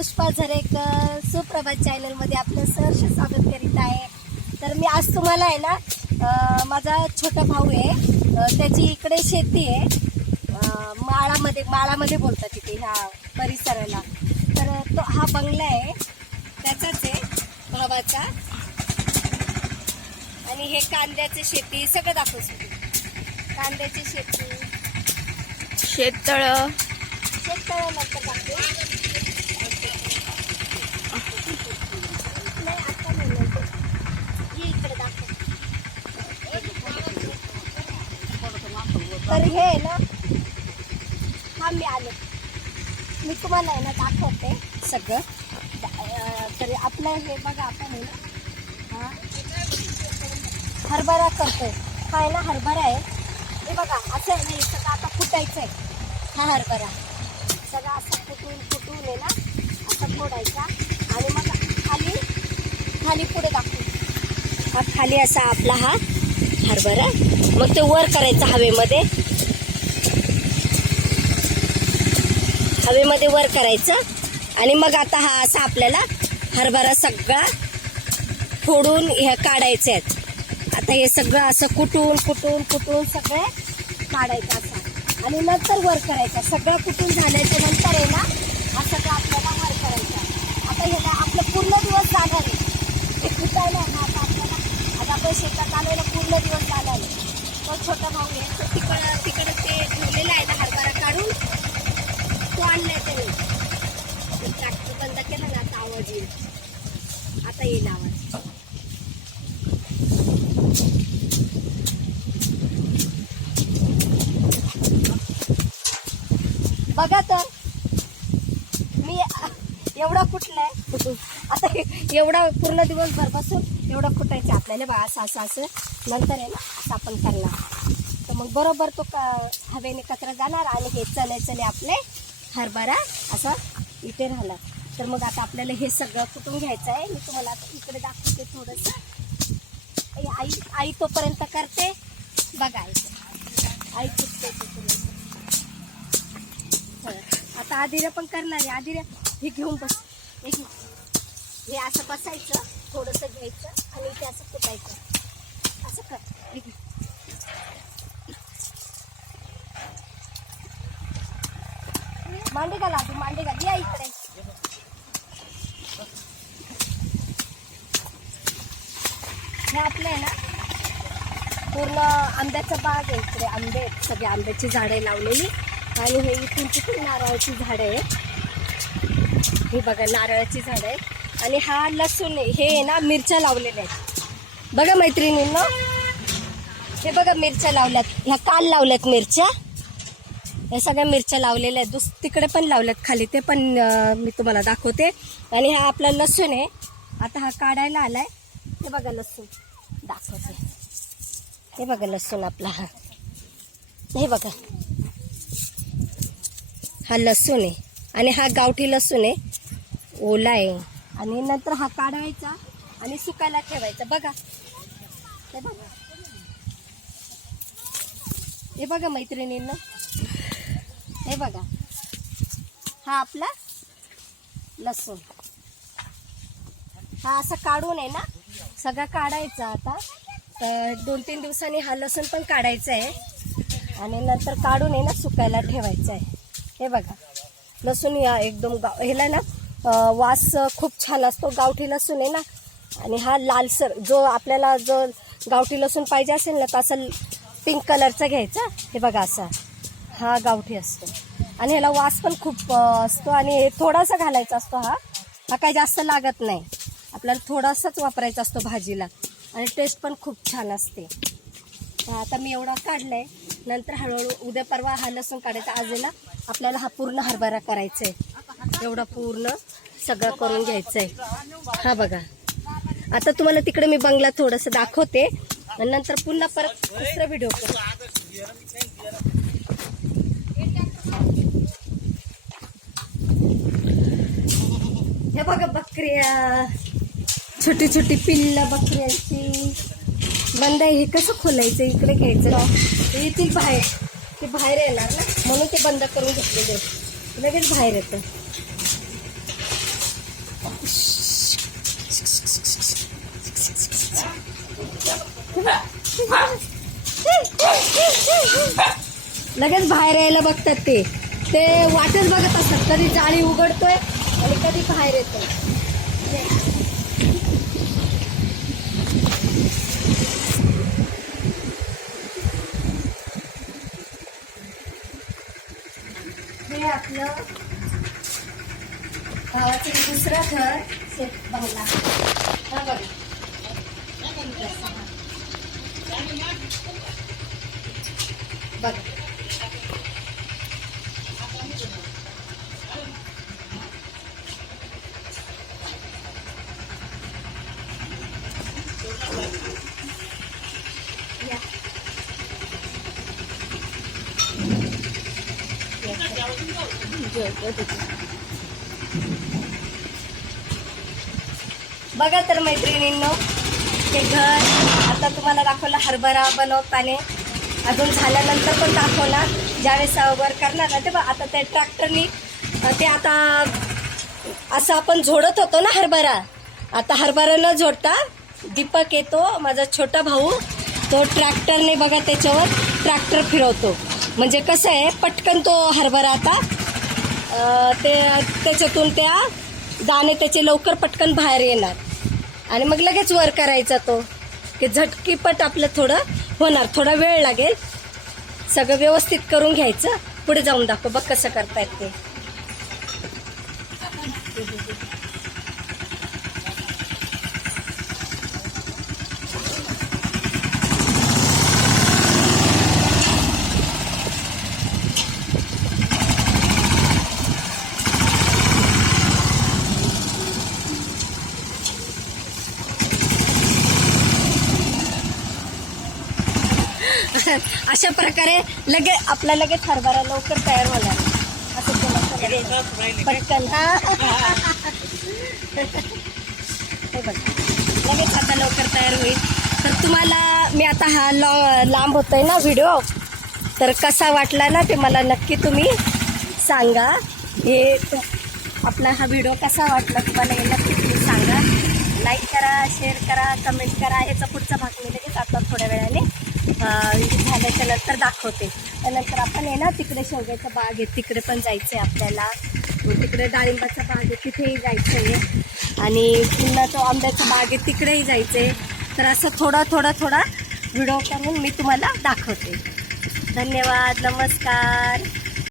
पुष्पा झरेकर सुप्रभात चॅनल मध्ये आपलं सहर्ष स्वागत करीत आहे. तर मी आज तुम्हाला आहे ना माझा छोटा भाऊ आहे, त्याची इकडे शेती आहे माळामध्ये बोलतात तिथे ह्या परिसराला. तर तो हा बंगला आहे त्याचाच आहे भावाचा. आणि हे कांद्याची शेती सगळं दाखवतो. कांद्याची शेती, शेततळ नंतर दाखवू. तर हे आहे ना, हा मी तुम्हाला आहे ना दाखवते सगळं. तरी आपलं हे बघा, आपण आहे ना हा हरभरा करतोय. हा आहे ना हरभरा आहे, हे बघा असं आहे ना. सगळं आता फुटायचं आहे. हा हरभरा सगळं असं फुटून आहे ना, असं फोडायचा. आणि मग खाली पुढे दाखवू. हा खाली असा आपला हा हरभरा, मग ते वर करायचं हवेमध्ये वर करायचं. आणि मग आता हा असा आपल्याला हरभरा सगळा फोडून हे काढायचे आहेत. आता हे सगळं असं कुटून सगळे काढायचं असं. आणि नंतर वर करायचं. सगळं कुटून झाल्याच्या नंतर आहे ना, हा सगळं आपल्याला वर करायचं. आता हे ना आपलं पूर्ण दिवस जाणार आहे हे कुटायला. आता आपल्याला आता आपण शेतात आलेला पूर्ण दिवस जाणार आहे. तो छोटा भाऊ आहे, तो तिकडं ते ठेवलेलं आहे ना हरभरा काढून, तो आणलाय त्याने. ट्रॅक्टर बंद केला ना, आता आवाज येईल. आता येईल आवाज. बघा तर मी एवढा कुठलाय आता. एवढा पूर्ण दिवसभर बसून एवढं कुटायचं आपल्याला बा. असं नंतर आहे ना असं आपण करणार. तर मग बरोबर तो हवेने कचरा जाणार आणि हे चले आपले हरभरा असं इथे राहणार. तर मग आता आपल्याला हे सगळं कुटून घ्यायचं आहे. मी तुम्हाला आता इकडे दाखवते थोडंसं. आई तोपर्यंत करते बघा. आई कुटते तोपर्यंत. आता आदिरा पण करणार आहे. आदिरा हे घेऊन बस. हे असं बसायचं, थोडंसं घ्यायचं आणि इथे असं कुटायचं. असं कर. मांडे घाल आधी, मांडे घाल. या इकडे. हे आपलं आहे ना पूर्ण आंब्याचा बाग आहे. इकडे आंबे आहेत, सगळे आंब्याची झाडे लावलेली. आणि हे इथून तिथून नारळाची झाडं आहेत. हे बघा नारळाची झाडं आहेत. आणि हा लसूण आहे. हे ना मिरच्या लावलेल्या आहेत बघा मैत्रिणींनो. हे बघा मिरच्या लावल्यात. ह्या काल लावल्यात मिरच्या. या सगळ्या मिरच्या लावलेल्या आहेत. तिकडे पण लावल्यात खाली, ते पण मी तुम्हाला दाखवते. आणि हा आपला लसूण आहे. आता हा काढायला आलाय. हे बघा लसूण दाखवते. हे बघा लसूण आपला. हे बघा हा लसूण आहे. आणि हा गावठी लसूण आहे, ओला आहे. आणि नंतर हा काढायचा आणि सुकायला ठेवायचा. बघा हे बघा मैत्रिणींना. हे बघा हा आपला लसूण. हा असा काढून आहे ना सगळं काढायचा. आता 2-3 दिवसांनी हा लसूण पण काढायचा आहे. आणि नंतर काढून आहे ना सुकायला ठेवायचं आहे. हे बघा लसूण या एकदम ह्याला ना वास खूप छान असतो. गावठी लसूण आहे ना. आणि हा लालसर जो आपल्याला जो गावठी लसूण पाहिजे असेल ना, तसा पिंक कलरचा घ्यायचा. हे बघा असा हा गावठी असतो. आणि ह्याला वास पण खूप असतो. आणि थोडासा घालायचा असतो. हा काही जास्त लागत नाही. आपल्याला थोडासाच वापरायचा असतो भाजीला. आणि टेस्ट पण खूप छान असते. आता मी एवढा काढलाय. नंतर हळूहळू उद्या परवा हा लसूण काढायचा. आज आहे ना आपल्याला हा पूर्ण हरभरा करायचा आहे. एवढा पूर्ण सगळं करून घ्यायचं आहे. हा बघा आता तुम्हाला तिकडे मी बंगला थोडंसं दाखवते. आणि नंतर पुन्हा परत दुसरा व्हिडिओ करू. हे बघा बकऱ्या, छोटी छोटी पिल्ल बकऱ्यांची. बंद आहे. हे कसं खोलायचं, इकडे घ्यायचं. येतील बाहेर, ते बाहेर येणार ना, म्हणून ते बंद करून घेतलेले. लगेच बाहेर येतं. लगेच बाहेर यायला बघतात ते वाटच बघत असतात, कधी जाळी उघडतोय आणि कधी बाहेर येतोय. हे आपलं भावाचं दुसरं घर शेत बंगला. हा बघ, बघ बघा तर मैत्रिणींनो, ते घर आता तुम्हाला दाखवलं हरभरा बनवताना, अजून झाल्यानंतर पण दाखवणार. ज्यावेळेस वर करणार ना ते बघ, आता त्या ट्रॅक्टरनी ते आता असं आपण झोडत होतो ना हरभरा, आता हरभरा न झोडता दीपक येतो माझा छोटा भाऊ, तो ट्रॅक्टरने बघा त्याच्यावर ट्रॅक्टर फिरवतो. म्हणजे कसं आहे, पटकन तो हरभरा आता ते त्याच्यातून त्या दाणे त्याचे लवकर पटकन बाहेर येणार आणि मग लगेच वर करायचा तो, की झटकीपट आपलं थोडं होणार, थोडा वेळ लागेल. सगळं व्यवस्थित करून घ्यायचं, पुढे जाऊन दाखव बघ कसं करतायत ते. अशा प्रकारे आपला लगेच हरभरा लवकर तयार होणार. असं केलं पटकन. हे बघ, लगेच आता लवकर तयार होईल. तर तुम्हाला मी आता हा लांब होतोय ना व्हिडिओ, तर कसा वाटला ना ते मला नक्की तुम्ही सांगा. आपला हा व्हिडिओ कसा वाटला तुम्हाला हे नक्की तुम्ही सांगा. लाईक करा, शेअर करा, कमेंट करा. याचा पुढचा भाग मी लगेच आता थोड्या वेळाने झाल्याच्या नंतर दाखवते. त्यानंतर आपण आहे ना तिकडे शेवग्याचा बाग आहे, तिकडे पण जायचं आहे आपल्याला. तिकडे डाळिंबाचा बाग आहे, तिथेही जायचं आहे. आणि पुन्हा तो आंब्याचा बाग आहे, तिकडेही जायचं आहे. तर असं थोडा व्हिडिओ करून मी तुम्हाला दाखवते. धन्यवाद, नमस्कार.